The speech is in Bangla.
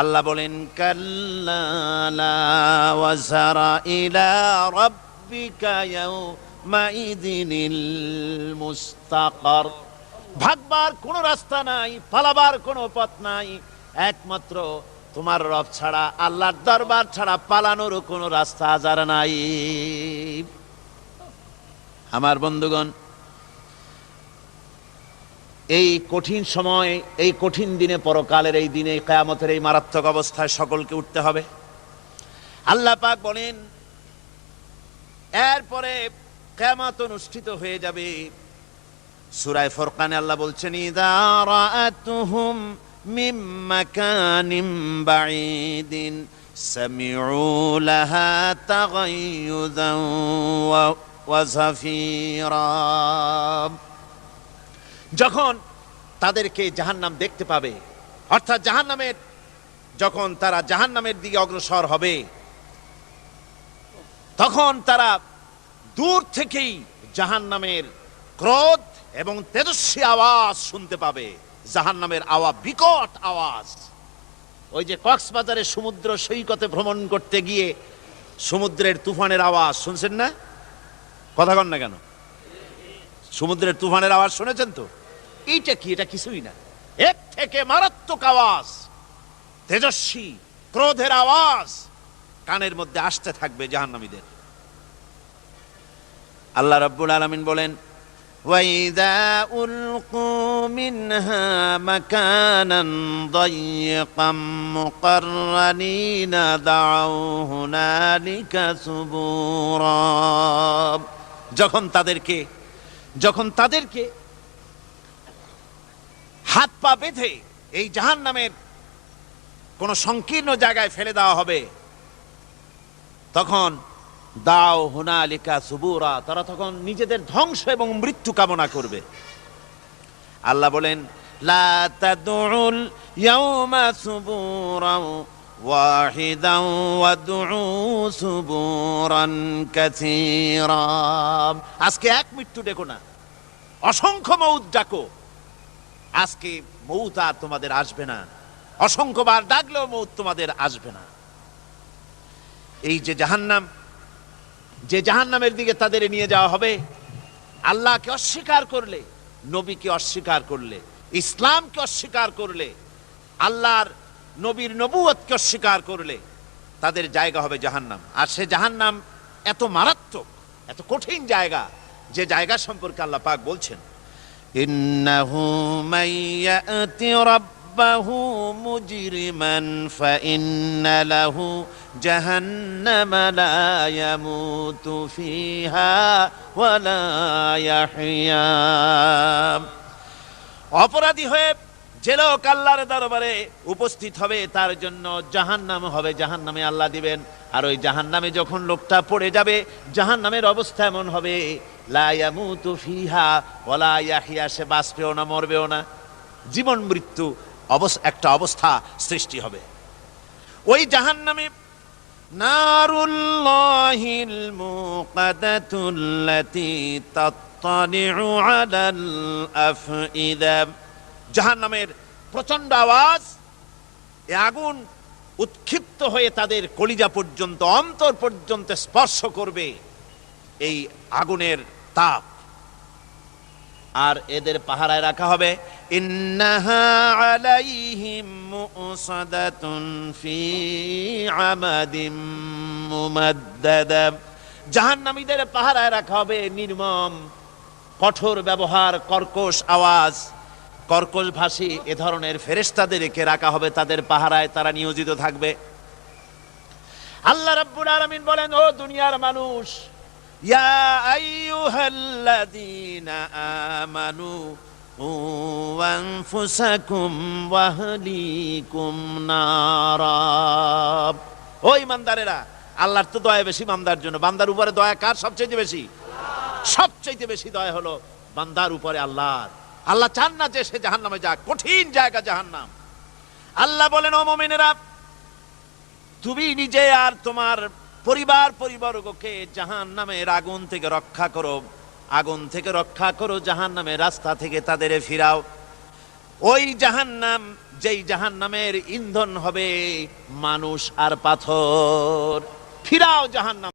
আল্লাহ বলেন মুস্তাকার। ভাগবার কোনো রাস্তা নাই, পালাবার কোনো পথ নাই, একমাত্র তোমার রব ছাড়া, আল্লাহর দরবার ছাড়া পালানোরও কোনো রাস্তা আজার নাই। আমার বন্ধুগণ এই কঠিন সময়, এই কঠিন দিনে পরকালের এই দিনে কেয়ামতের এই মারাত্মক অবস্থায় সকলকে উঠতে হবে। আল্লাহ পাক বলেন, এরপরে কেয়ামত অনুষ্ঠিত হয়ে যাবে। সুরায় ফরকানে আল্লাহ বলছেন, ইদা রাআতুহুম মিম মাকানিম বাঈদিন, সামিউ লাহা তাগাইয়ুদান ওয়া ওয়া জাফীরা যখন তাদেরকে জাহান্নাম দেখতে পাবে, অর্থাৎ জাহান্নামের, যখন তারা জাহান্নামের দিকে অগ্রসর হবে, তখন তারা দূর থেকেই জাহান্নামের ক্রোধ এবং তেজস্বী আওয়াজ শুনতে পাবে। জাহান্নামের আওয়াজ বিকট আওয়াজ। ওই যে কক্সবাজারে সমুদ্র সৈকতে ভ্রমণ করতে গিয়ে সমুদ্রের তুফানের আওয়াজ শুনছেন না? কথা কন না কেন? সমুদ্রের তুফানের আওয়াজ শুনেছেন তো? এইটা কি এটা কিছুই না এর থেকে মারাত্মক আওয়াজ তেজস্বী ক্রোধের আওয়াজ কানের মধ্যে আসতে থাকবে জাহান্নামীদের আল্লাহ রাব্বুল আলামিন বলেন وَإِذَا أُلْقُوا مِنْهَا مَكَانًا ضَيِّقًا مُقَرَّنِينَ دَعَوْا هُنَالِكَ ثُبُورًا যখন তাদেরকে যখন তাদেরকে হাত পা বেঁধে এই জাহান নামের কোন সংকীর্ণ জায়গায় ফেলে দেওয়া হবে। তখন দাও হুনালিকা সুবুরা, তারা তখন নিজেদের ধ্বংস এবং মৃত্যু কামনা করবে। আল্লাহ বলেন আজকে এক মৃত্যু ডেকো না, অসংখ্য মৌত ডাকো। আজকে মৌত আর তোমাদের আসবে না। অসংখ্যবার ডাকলেও মৌত তোমাদের আসবে না। এই যে জাহান্নাম, যে জাহান্নামের দিকে তাদের নিয়ে যাওয়া হবে, আল্লাহকে অস্বীকার করলে, নবীকে অস্বীকার করলে, ইসলামকে অস্বীকার করলে, আল্লাহর নবীর নবুয়তকে অস্বীকার করলে, তাদের জায়গা হবে জাহান্নাম। আর সে জাহান্নাম এত মারাত্মক, এত কঠিন জায়গা, যে জায়গা সম্পর্কে আল্লাহ পাক বলছেন। إنه من يأت ربه مجرما فإن له جهنم لا يموت فيها ولا يحيا অপরাধী হয়ে যে লোক আল্লাহর দরবারে উপস্থিত হবে তার জন্য জাহান্নাম হবে জাহান্নামে আল্লাহ দিবেন আর ওই জাহান্নামে যখন লোকটা পড়ে যাবে জাহান্নামের অবস্থা এমন হবে লা ইয়ামুতু ফিহা ওয়ালা ইয়াহিয়া, সে বাঁচবেও না, মরবেও না। জীবন মৃত্যু একটা অবস্থা সৃষ্টি হবে। ওই জাহান্নামে নারুল্লাহিল মুকাদাতুল্লাতী তাত্তালিউ আলাল আফইদা জাহান্নামের প্রচণ্ড আওয়াজ আগুন উৎক্ষিপ্ত হয়ে তাদের কলিজা পর্যন্ত, অন্তর পর্যন্ত স্পর্শ করবে। এই আগুনের তাপ। আর এদের পাহারায় রাখা হবে মুসাদাতুন ফি আমাদিম পাহারায় রাখা হবে নির্মম, কঠোর ব্যবহার, কর্কশ আওয়াজ। কর্কশ ভাষী এ ধরনের ফেরেশতাদেরকে রাখা হবে তাদের পাহারায়, তারা নিয়োজিত থাকবে। আল্লাহ রাব্বুল আলামিন বলেন, ও দুনিয়ার মানুষ ইয়া আইয়ুহাল্লাযীনা আমানু আনফুসাকুম ওয়াহলিকুম নারা ও ইমানদারেরা, আল্লাহর তো দয়া বেশি বান্দার জন্য। বান্দার উপরে দয়া কার সবচেয়ে বেশি? সবচেয়ে বেশি দয়া হলো বান্দার উপরে আল্লাহর। আল্লাহ চান না যে সে জাহান্নামে যাক, কঠিন জায়গা জাহান্নাম। আল্লাহ বলেন, ও মোমিনেরা, তুমি নিজে আর তোমার পরিবার পরিবর্গকে জাহান নামের আগুন থেকে রক্ষা করো। আগুন থেকে রক্ষা করো জাহান নামের রাস্তা থেকে তাদের ফিরাও। ওই জাহান নাম যেই জাহান নামের ইন্ধন হবে মানুষ আর পাথর। ফিরাও জাহান্নাম।